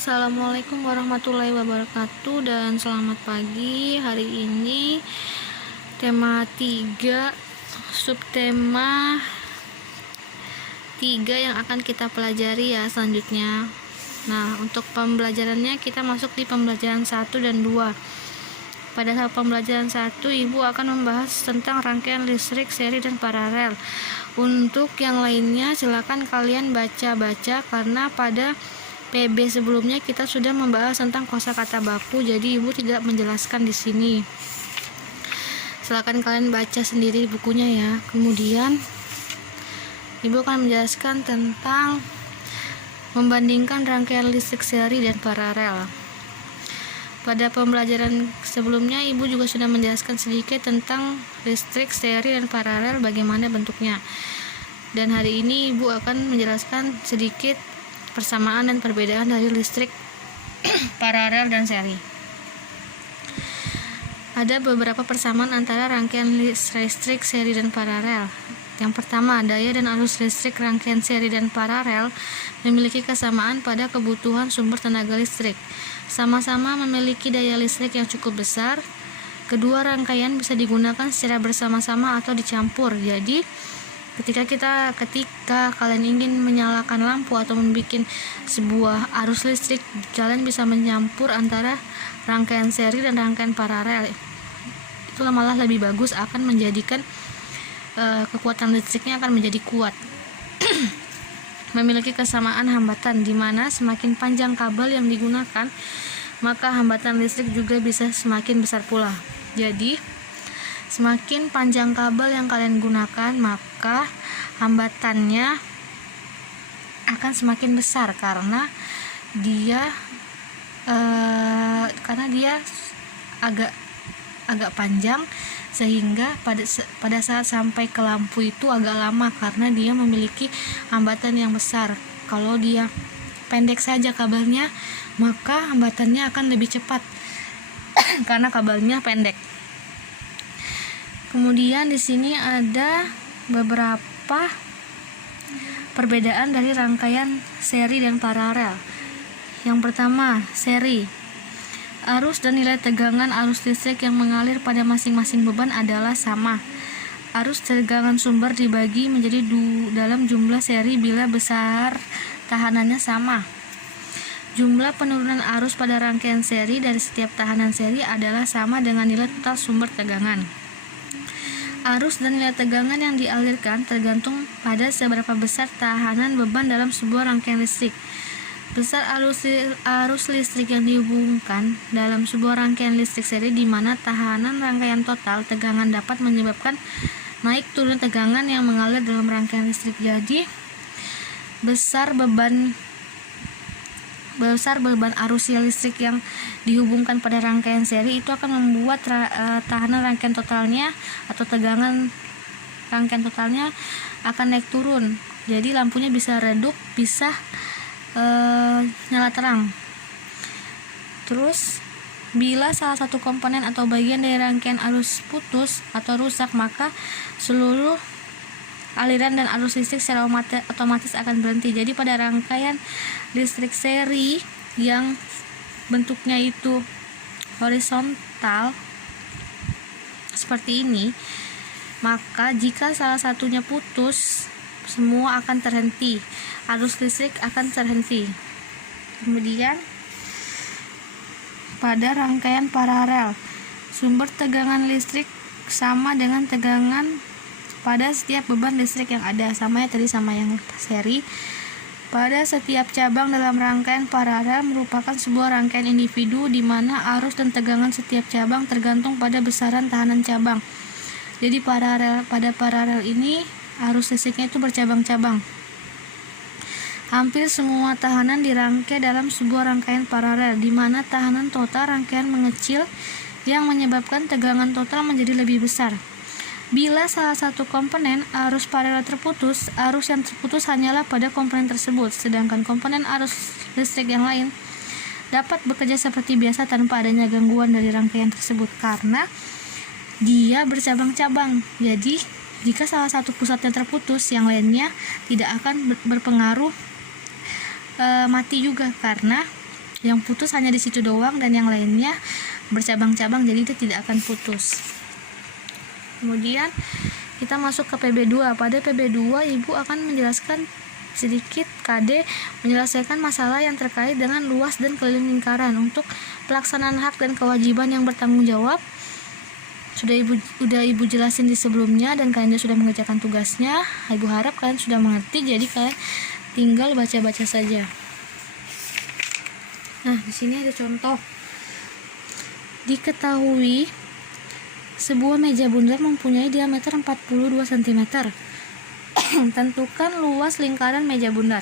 Assalamualaikum warahmatullahi wabarakatuh dan selamat pagi. Hari ini tema 3, subtema 3 yang akan kita pelajari ya selanjutnya. Nah, untuk pembelajarannya kita masuk di pembelajaran 1 dan 2. Pada saat pembelajaran 1, Ibu akan membahas tentang rangkaian listrik, seri, dan paralel. Untuk yang lainnya silakan kalian baca-baca karena pada PB sebelumnya kita sudah membahas tentang kosakata baku, jadi Ibu tidak menjelaskan di sini. Silakan kalian baca sendiri bukunya ya. Kemudian Ibu akan menjelaskan tentang membandingkan rangkaian listrik, seri, dan paralel. Pada pembelajaran sebelumnya Ibu juga sudah menjelaskan sedikit tentang listrik, seri, dan paralel bagaimana bentuknya. Dan hari ini Ibu akan menjelaskan sedikit persamaan dan perbedaan dari listrik, paralel, dan seri. Ada beberapa persamaan antara rangkaian listrik, seri, dan paralel. Yang pertama, daya dan arus listrik rangkaian seri dan paralel memiliki kesamaan pada kebutuhan sumber tenaga listrik. Sama-sama memiliki daya listrik yang cukup besar. Kedua rangkaian bisa digunakan secara bersama-sama atau dicampur. Jadi ketika kalian ingin menyalakan lampu atau membuat sebuah arus listrik, kalian bisa mencampur antara rangkaian seri dan rangkaian paralel. Itu malah lebih bagus, akan menjadikan kekuatan listriknya akan menjadi kuat. Memiliki kesamaan hambatan, di mana semakin panjang kabel yang digunakan, maka hambatan listrik juga bisa semakin besar pula. Jadi semakin panjang kabel yang kalian gunakan, maka hambatannya akan semakin besar karena dia agak panjang, sehingga pada saat sampai ke lampu itu agak lama karena dia memiliki hambatan yang besar. Kalau dia pendek saja kabelnya, maka hambatannya akan lebih cepat karena kabelnya pendek. Kemudian di sini ada beberapa perbedaan dari rangkaian seri dan paralel. Yang pertama, seri. Arus dan nilai tegangan arus listrik yang mengalir pada masing-masing beban adalah sama. Arus tegangan sumber dibagi menjadi dalam jumlah seri bila besar tahanannya sama. Jumlah penurunan arus pada rangkaian seri dari setiap tahanan seri adalah sama dengan nilai total sumber tegangan. Arus dan nilai tegangan yang dialirkan tergantung pada seberapa besar tahanan beban dalam sebuah rangkaian listrik. Besar arus listrik yang dihubungkan dalam sebuah rangkaian listrik seri, di mana tahanan rangkaian total tegangan dapat menyebabkan naik turun tegangan yang mengalir dalam rangkaian listrik. Jadi besar beban arus listrik yang dihubungkan pada rangkaian seri itu akan membuat tahanan rangkaian totalnya atau tegangan rangkaian totalnya akan naik turun. Jadi lampunya bisa redup, bisa nyala terang. Terus bila salah satu komponen atau bagian dari rangkaian arus putus atau rusak, maka seluruh aliran dan arus listrik secara otomatis akan berhenti. Jadi pada rangkaian listrik seri yang bentuknya itu horizontal seperti ini, maka jika salah satunya putus, semua akan terhenti, arus listrik akan terhenti. Kemudian pada rangkaian paralel, sumber tegangan listrik sama dengan tegangan pada setiap beban listrik yang ada, sama ya tadi sama yang seri. Pada setiap cabang dalam rangkaian paralel merupakan sebuah rangkaian individu, di mana arus dan tegangan setiap cabang tergantung pada besaran tahanan cabang. Jadi pada paralel ini arus listriknya itu bercabang-cabang. Hampir semua tahanan dirangkai dalam sebuah rangkaian paralel, di mana tahanan total rangkaian mengecil yang menyebabkan tegangan total menjadi lebih besar. Bila salah satu komponen arus paralel terputus, arus yang terputus hanyalah pada komponen tersebut, sedangkan komponen arus listrik yang lain dapat bekerja seperti biasa tanpa adanya gangguan dari rangkaian tersebut karena dia bercabang-cabang. Jadi jika salah satu pusatnya terputus, yang lainnya tidak akan berpengaruh mati juga karena Yang putus hanya di situ doang dan yang lainnya bercabang-cabang, jadi itu tidak akan putus. Kemudian kita masuk ke PB2. Pada PB2 Ibu akan menjelaskan sedikit KD menyelesaikan masalah yang terkait dengan luas dan keliling lingkaran. Untuk pelaksanaan hak dan kewajiban yang bertanggung jawab sudah Ibu jelasin di sebelumnya dan kalian sudah mengerjakan tugasnya. Ibu harap kalian sudah mengerti, jadi kalian tinggal baca-baca saja. Nah, di sini ada contoh. Diketahui sebuah meja bundar mempunyai diameter 42 cm. Tentukan luas lingkaran meja bundar.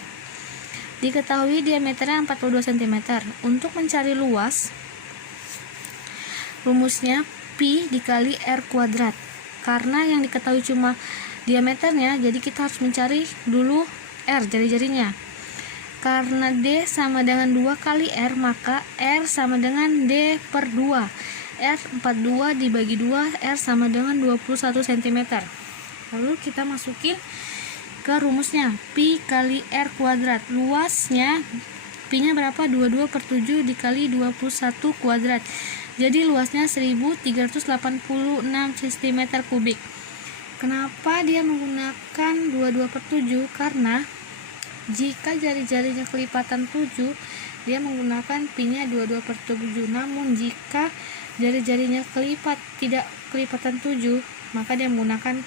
Diketahui diameternya 42 cm. Untuk mencari luas, rumusnya pi dikali r kuadrat. Karena yang diketahui cuma diameternya, jadi kita harus mencari dulu r, jari-jarinya. Karena D sama dengan 2 kali R, maka R sama dengan D per 2. R 42 dibagi 2, R sama dengan 21 cm. Lalu kita masukin ke rumusnya, pi kali R kuadrat. Luasnya, pi-nya berapa? 22 per 7 dikali 21 kuadrat. Jadi luasnya 1386 cm kubik. Kenapa dia menggunakan 22 per 7? Karena jika jari-jarinya kelipatan 7, dia menggunakan pi-nya 22 per 7. Namun jika jari-jarinya tidak kelipatan 7, maka dia menggunakan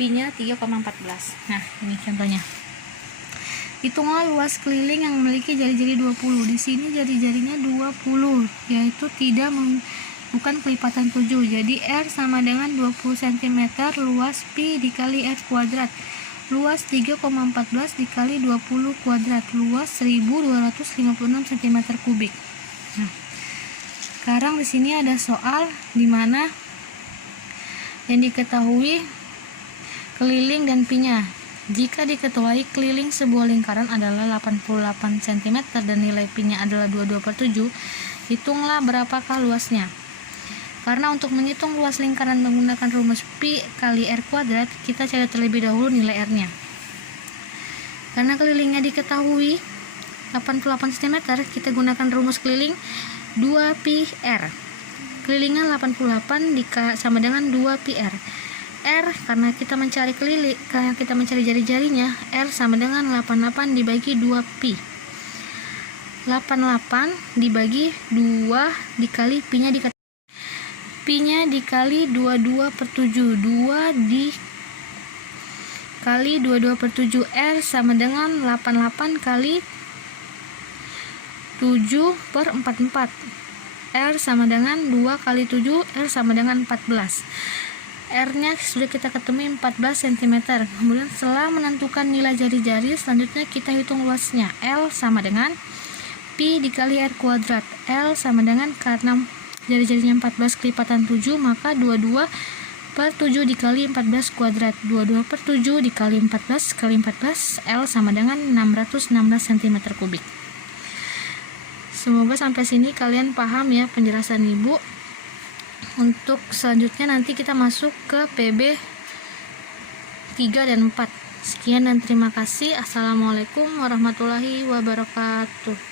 pi-nya 3,14. Nah, ini contohnya. Hitunglah luas keliling yang memiliki jari-jari 20. Di sini jari-jarinya 20, yaitu bukan kelipatan 7. Jadi R sama dengan 20 cm, luas pi dikali R kuadrat. Luas 3,14 dikali 20 kuadrat, luas 1256 cm kubik. Nah, sekarang di sini ada soal di mana yang diketahui keliling dan pi-nya. Jika diketahui keliling sebuah lingkaran adalah 88 cm dan nilai pi-nya adalah 22 per 7, hitunglah berapakah luasnya. Karena untuk menghitung luas lingkaran menggunakan rumus pi kali r kuadrat, kita cari terlebih dahulu nilai r-nya. Karena kelilingnya diketahui 88 cm, kita gunakan rumus keliling 2 pi r. Kelilingnya 88 sama dengan 2 pi r. R karena kita mencari jari-jarinya, R sama dengan 88 dibagi 2 pi. 88 dibagi 2 dikali pi-nya pi-nya dikali 22 per 7. 2 dikali 22 per 7. R sama dengan 88 kali 7 per 44. R sama dengan 2 kali 7. R sama dengan 14. R-nya sudah kita ketemu 14 cm. Kemudian setelah menentukan nilai jari-jari, selanjutnya kita hitung luasnya. L sama dengan pi dikali R kuadrat. L sama dengan, karena jari-jarinya 14 kelipatan 7, maka 22 per 7 dikali 14 kuadrat. 22 per 7 dikali 14 kali 14, L sama dengan 616 cm kubik. Semoga sampai sini kalian paham ya penjelasan Ibu. Untuk selanjutnya nanti kita masuk ke PB 3 dan 4. Sekian dan terima kasih. Assalamualaikum warahmatullahi wabarakatuh.